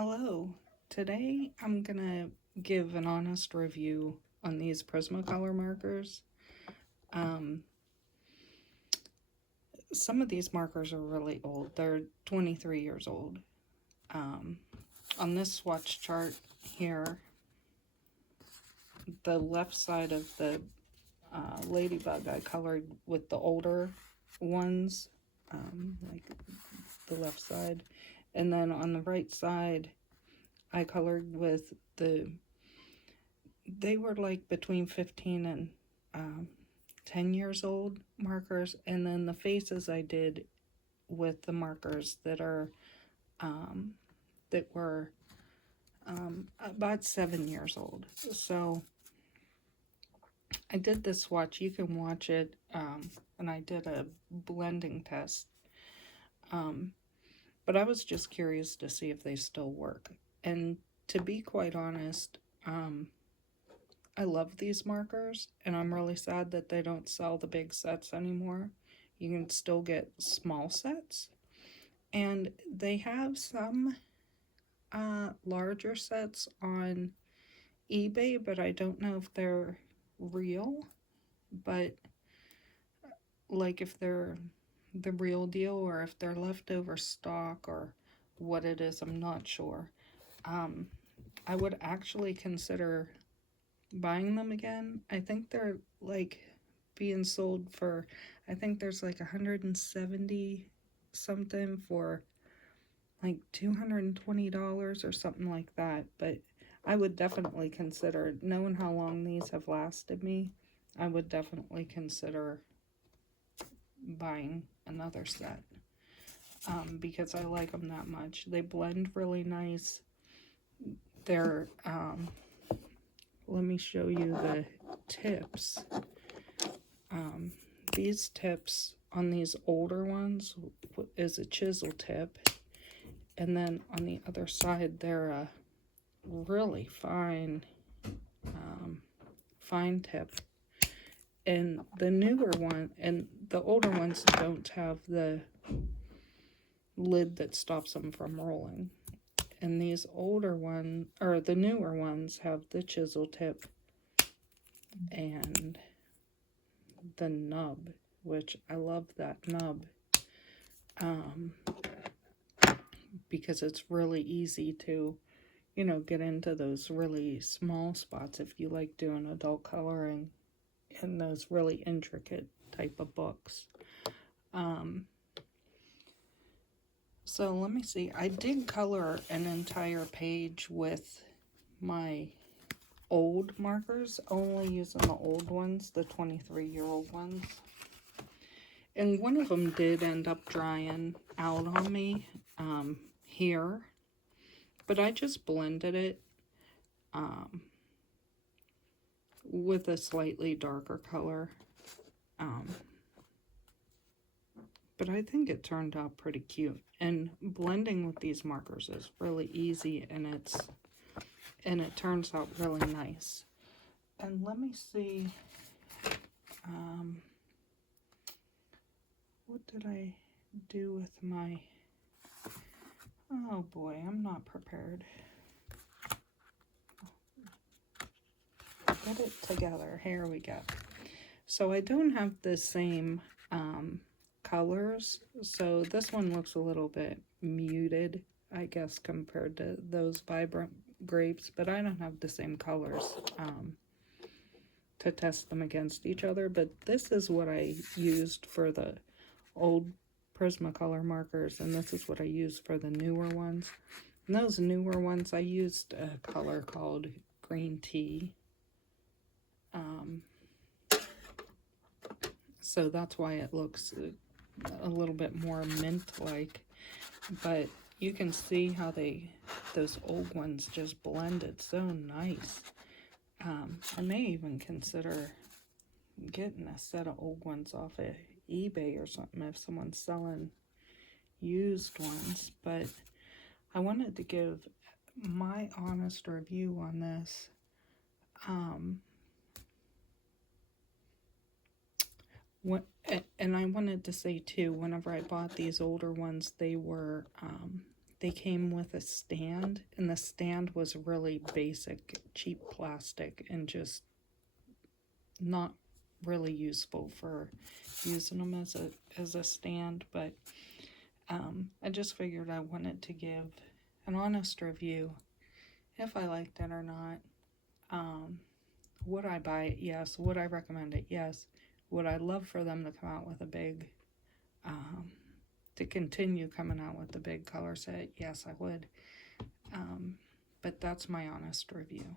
Hello. Today I'm gonna give an honest review on these Prismacolor markers. Some of these markers are really old. They're 23 years old. On this swatch chart here, the left side of the ladybug I colored with the older ones, like the left side. And then on the right side, I colored with they were like between 15 and 10 years old markers. And then the faces I did with the markers that were about 7 years old. So I did this swatch. You can watch it. And I did a blending test. But I was just curious to see if they still work. And to be quite honest, I love these markers, and I'm really sad that they don't sell the big sets anymore. You can still get small sets, and they have some larger sets on eBay, but I don't know if they're real. But like if they're the real deal or if they're leftover stock or what it is, I'm not sure. I would actually consider buying them again. I think they're like being sold for, I think there's like 170 something for like $220 or something like that. But I would definitely consider, knowing how long these have lasted me, I would definitely consider buying another set because I like them that much. They blend really nice. They're let me show you the tips. These tips on these older ones is a chisel tip, and then on the other side they're a really fine fine tip. And the newer one and the older ones don't have the lid that stops them from rolling. And these older ones, or the newer ones, have the chisel tip and the nub, which I love that nub because it's really easy to, get into those really small spots if you like doing adult coloring in those really intricate type of books. So let me see. I did color an entire page with my old markers, only using the old ones, the 23-year-old ones. And one of them did end up drying out on me here, but I just blended it with a slightly darker color. But I think it turned out pretty cute. And blending with these markers is really easy, and it turns out really nice. And let me see, what did I do with my, oh boy, I'm not prepared. Get it together. Here we go. So I don't have the same colors, so this one looks a little bit muted, I guess, compared to those vibrant grapes, but I don't have the same colors to test them against each other. But this is what I used for the old Prismacolor markers, and this is what I used for the newer ones. And those newer ones, I used a color called green tea. So that's why it looks a little bit more mint-like. But you can see how those old ones just blended so nice. I may even consider getting a set of old ones off of eBay or something if someone's selling used ones. But I wanted to give my honest review on this. And I wanted to say too, whenever I bought these older ones, they were they came with a stand, and the stand was really basic, cheap plastic, and just not really useful for using them as a stand. But I just figured I wanted to give an honest review, if I liked it or not. Would I buy it? Yes. Would I recommend it? Yes. Would I love for them to come out with a big, to continue coming out with the big color set? Yes, I would. But that's my honest review.